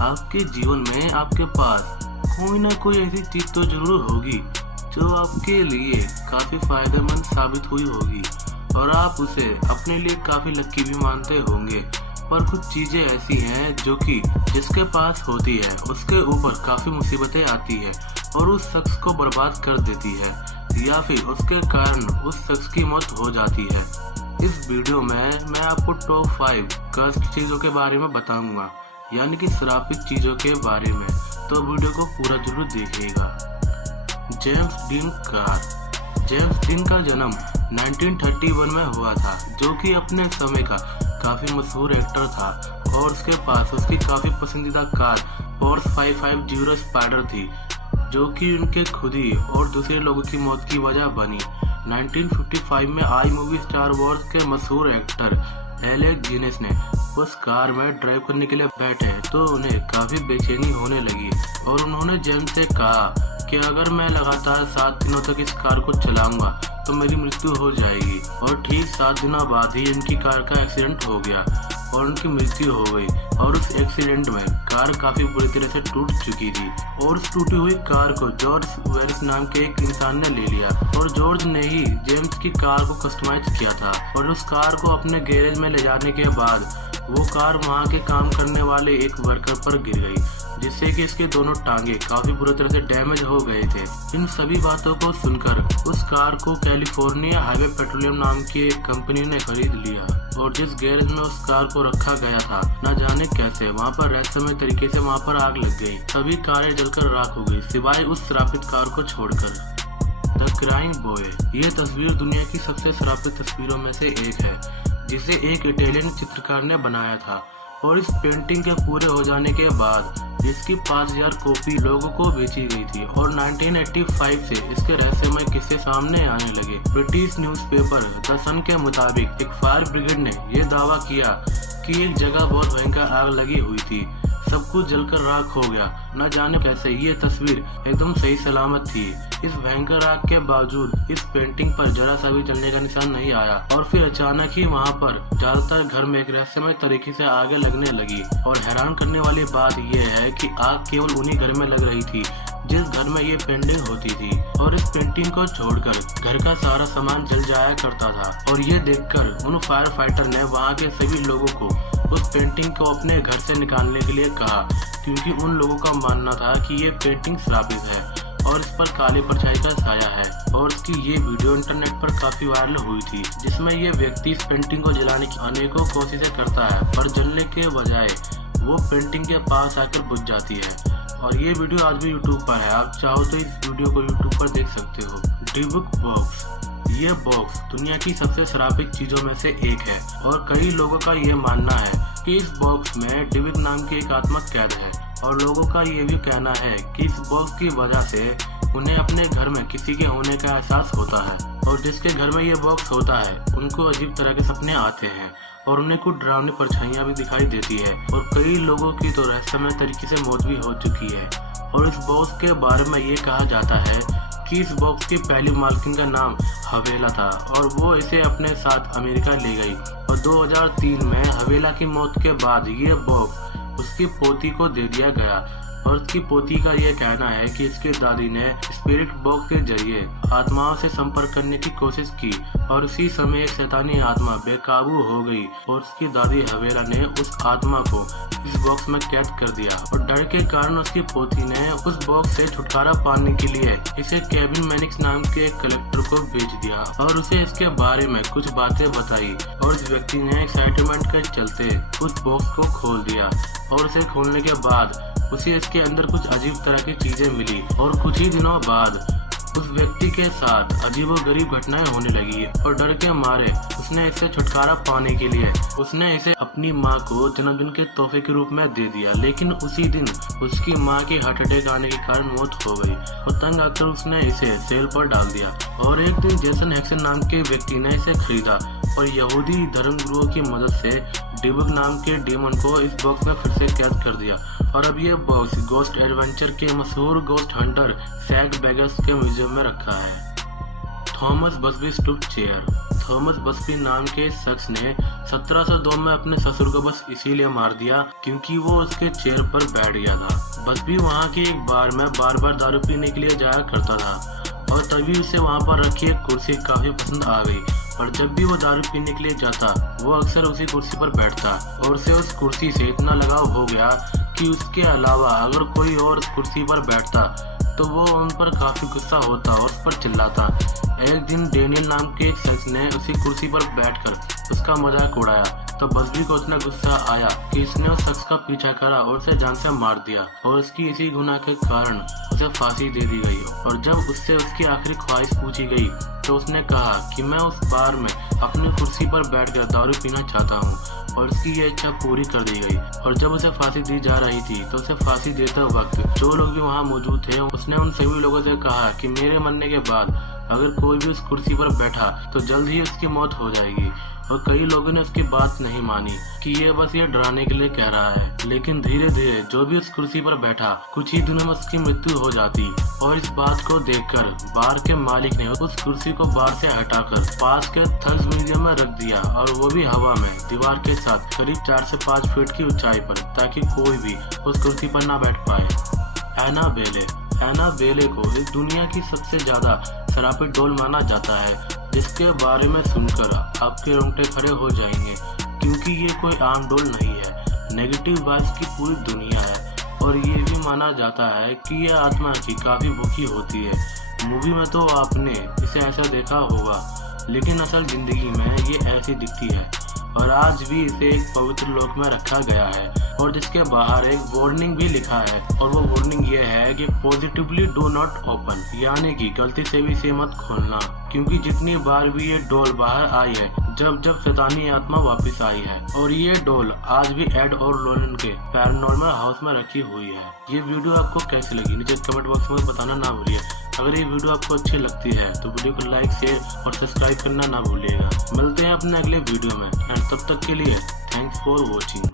आपके जीवन में आपके पास कोई ना कोई ऐसी चीज तो जरूर होगी जो आपके लिए काफी फायदेमंद साबित हुई होगी और आप उसे अपने लिए काफी लकी भी मानते होंगे। पर कुछ चीजें ऐसी हैं जो कि जिसके पास होती है उसके ऊपर काफी मुसीबतें आती है और उस शख्स को बर्बाद कर देती है या फिर उसके कारण उस शख्स की मौत हो जाती है। इस वीडियो में मैं आपको टॉप 5 कर्स्ड चीजों के बारे में बताऊंगा, यानी कि श्रापित चीजों के बारे में, तो वीडियो को पूरा जरूर देखिएगा। James dean car. James dean का जन्म 1931 में हुआ था, जो कि अपने समय का काफी मशहूर एक्टर था और उसके पास उसकी काफी पसंदीदा कार पोर्श 550 स्पाइडर थी, जो कि उनके खुद ही और दूसरे लोगों की मौत की वजह बनी। 1955 में आई मूवी स्टार वॉर्स के मशहूर एक्टर एलेक गिनेस ने उस कार में ड्राइव करने के लिए बैठे तो उन्हें काफी बेचैनी होने लगी और उन्होंने जेम्स से कहा कि अगर मैं लगातार 7 दिनों तक इस कार को चलाऊंगा तो मेरी मृत्यु हो जाएगी। और ठीक 7 दिनों बाद ही उनकी कार का एक्सीडेंट हो गया और उनकी मृत्यु हो गई। और उस एक्सीडेंट में कार काफी बुरी तरह से टूट चुकी थी और उस टूटी हुई कार को जॉर्ज वेरिस नाम के एक इंसान ने ले लिया और जॉर्ज ने ही जेम्स की कार को कस्टमाइज किया था। और उस कार को अपने गैरेज में ले जाने के बाद वो कार वहाँ के काम करने वाले एक वर्कर पर गिर गई, जिससे कि इसके दोनों टांगे काफी बुरी तरह से डैमेज हो गए थे। इन सभी बातों को सुनकर उस कार को कैलिफोर्निया हाईवे पेट्रोलियम नाम की एक कंपनी ने खरीद लिया और जिस गैरेज में उस कार को रखा गया था, न जाने कैसे वहां पर रहस्यमय तरीके से वहां पर आग लग गई। सभी कारें जलकर राख हो गई सिवाय उस श्रापित कार को छोड़कर। The crying boy. ये तस्वीर दुनिया की सबसे श्रापित तस्वीरों में से एक है, जिसे एक इटालियन चित्रकार ने बनाया था और इस पेंटिंग के पूरे हो जाने के बाद इसकी 5000 कॉपी लोगों को बेची गई थी और 1985 से इसके रहस्यमय किस्से सामने आने लगे। ब्रिटिश न्यूज़पेपर द सन के मुताबिक एक फायर ब्रिगेड ने यह दावा किया कि एक जगह बहुत भयंकर आग लगी हुई थी, सब कुछ जलकर राख हो गया। न जाने कैसे ये तस्वीर एकदम सही सलामत थी। इस भयंकर आग के बावजूद इस पेंटिंग पर जरा सा भी जलने का निशान नहीं आया और फिर अचानक ही वहाँ पर ज्यादातर घर में एक रहस्यमय तरीके से आगे लगने लगी। और हैरान करने वाली बात यह है कि आग केवल उन्हीं घर में लग रही थी जिस घर में ये पेंटिंग होती थी और इस पेंटिंग को छोड़कर घर का सारा सामान जल जाया करता था। और ये देखकर उन फायर फाइटर ने वहाँ के सभी लोगों को उस पेंटिंग को अपने घर से निकालने के लिए कहा, क्योंकि उन लोगों का मानना था कि ये पेंटिंग श्रापित है और इस पर काली परछाई का साया है। और इसकी ये वीडियो इंटरनेट पर काफी वायरल हुई थी, जिसमें ये व्यक्ति इस पेंटिंग को जलाने की अनेकों कोशिशें करता है पर जलने के बजाय वो पेंटिंग के पास आकर बुझ जाती है। और ये वीडियो आज भी यूट्यूब पर है, आप चाहो तो इस वीडियो को यूट्यूब पर देख सकते हो। Dybbuk box. ये बॉक्स दुनिया की सबसे श्रापित चीजों में से एक है और कई लोगों का ये मानना है कि इस बॉक्स में डिविक नाम की एक आत्मा कैद है। और लोगों का ये भी कहना है कि इस बॉक्स की वजह से उन्हें अपने घर में किसी के होने का एहसास होता है और जिसके घर में ये बॉक्स होता है उनको अजीब तरह के सपने आते हैं और उन्हें कुछ डरावनी परछाइयां भी दिखाई देती है। और कई लोगों की तो रहस्यमय तरीके से मौत भी हो चुकी है। और इस बॉक्स के बारे में ये कहा जाता है कि इस बॉक्स की पहली मालकिन का नाम हवेला था और वो इसे अपने साथ अमेरिका ले गई। और 2003 में हवेला की मौत के बाद ये बॉक्स उसकी पोती को दे दिया गया और उसकी पोती का यह कहना है कि इसकी दादी ने स्पिरिट बॉक्स के जरिए आत्माओं से संपर्क करने की कोशिश की और उसी समय एक शैतानी आत्मा बेकाबू हो गई और उसकी दादी हवेला ने उस आत्मा को इस बॉक्स में कैद कर दिया। और डर के कारण उसकी पोती ने उस बॉक्स से छुटकारा पाने के लिए इसे केविन मैनिक्स नाम के एक कलेक्टर को बेच दिया और उसे इसके बारे में कुछ बातें बताई और उस व्यक्ति ने एक्साइटमेंट के चलते उस बॉक्स को खोल दिया और उसे खोलने के बाद उसे इसके अंदर कुछ अजीब तरह की चीजें मिली और कुछ ही दिनों बाद उस व्यक्ति के साथ अजीबोगरीब घटनाएं होने लगी और डर के मारे उसने इससे छुटकारा पाने के लिए उसने इसे अपनी मां को जन्मदिन के तोहफे के रूप में दे दिया। लेकिन उसी दिन उसकी मां की हार्ट अटैक आने के कारण मौत हो गई और तंग आकर उसने इसे सेल पर डाल दिया। और एक दिन जेसन हेक्सन नाम के व्यक्ति ने इसे खरीदा और यहूदी धर्मगुरुओं की मदद से डिबुक नाम के डेमन को इस बॉक्स में फिर से कैद कर दिया। और अब ये बॉक्स गोस्ट एडवेंचर के मशहूर गोस्ट हंटर सैग बेगस के म्यूजियम में रखा है। Thomas Busby stoop chair. Thomas Busby नाम के शख्स ने 1702 में अपने ससुर को बस इसीलिए मार दिया क्योंकि वो उसके चेयर पर बैठ गया था। बसबी वहाँ के एक बार में बार बार दारू पीने के लिए जाया करता था और तभी उसे वहाँ पर रखी एक कुर्सी काफी पसंद आ गई और जब भी वो दारू पीने के लिए जाता वो अक्सर उसी कुर्सी पर बैठता और उसे उस कुर्सी से इतना लगाव हो गया कि उसके अलावा अगर कोई और उस कुर्सी पर बैठता तो वो उन पर काफी गुस्सा होता और उस पर चिल्लाता। एक दिन डेनियल नाम के एक शख्स ने उसी कुर्सी पर बैठकर उसका मजाक उड़ाया तो बसबी को इतना गुस्सा आया कि इसने उस शख्स का पीछा करा और उसे जान से मार दिया और उसकी इसी गुनाह के कारण उसे फांसी दे दी गई। और जब उससे उसकी आखिरी ख्वाहिश पूछी गई तो उसने कहा कि मैं उस बार में अपनी कुर्सी पर बैठकर दारू पीना चाहता हूँ और उसकी ये इच्छा पूरी कर दी गई। और जब उसे फांसी दी जा रही थी तो उसे फांसी देते वक्त जो लोग भी वहाँ मौजूद थे उसने उन सभी लोगों से कहा कि मेरे मरने के बाद अगर कोई भी उस कुर्सी पर बैठा तो जल्द ही उसकी मौत हो जाएगी। और कई लोगों ने उसकी बात नहीं मानी कि ये बस ये डराने के लिए कह रहा है, लेकिन धीरे धीरे जो भी उस कुर्सी पर बैठा कुछ ही दिनों में उसकी मृत्यु हो जाती। और इस बात को देखकर बार के मालिक ने उस कुर्सी को बार से हटाकर पास के थग्स म्यूजियम में रख दिया और वो भी हवा में दीवार के साथ करीब 4 से 5 फीट की ऊंचाई पर, ताकि कोई भी उस कुर्सी पर ना बैठ पाए। एना बेले। एना बेले को इस दुनिया की सबसे ज्यादा शराबी डॉल माना जाता है, जिसके बारे में सुनकर आपके रोंगटे खड़े हो जाएंगे क्योंकि ये कोई आम डॉल नहीं है। नेगेटिव वाइब्स की पूरी दुनिया है और ये भी माना जाता है कि यह आत्मा की काफी भूखी होती है। मूवी में तो आपने इसे ऐसा देखा होगा, लेकिन असल जिंदगी में ये ऐसी दिखती है और आज भी इसे एक पवित्र लोक में रखा गया है और जिसके बाहर एक वार्निंग भी लिखा है और वो वार्निंग ये है कि पॉजिटिवली डू नॉट ओपन, यानी कि गलती से भी इसे मत खोलना, क्योंकि जितनी बार भी ये डोल बाहर आई है जब शैतानी आत्मा वापस आई है। और ये डोल आज भी एड और लोलन के पैरानॉर्मल हाउस में रखी हुई है। ये वीडियो आपको कैसी लगी नीचे कमेंट बॉक्स में बताना ना भूलिए। अगर ये वीडियो आपको अच्छी लगती है तो वीडियो को लाइक, शेयर और सब्सक्राइब करना ना भूलिएगा। मिलते हैं अपने अगले वीडियो में एंड तब तक के लिए थैंक्स फॉर वॉचिंग।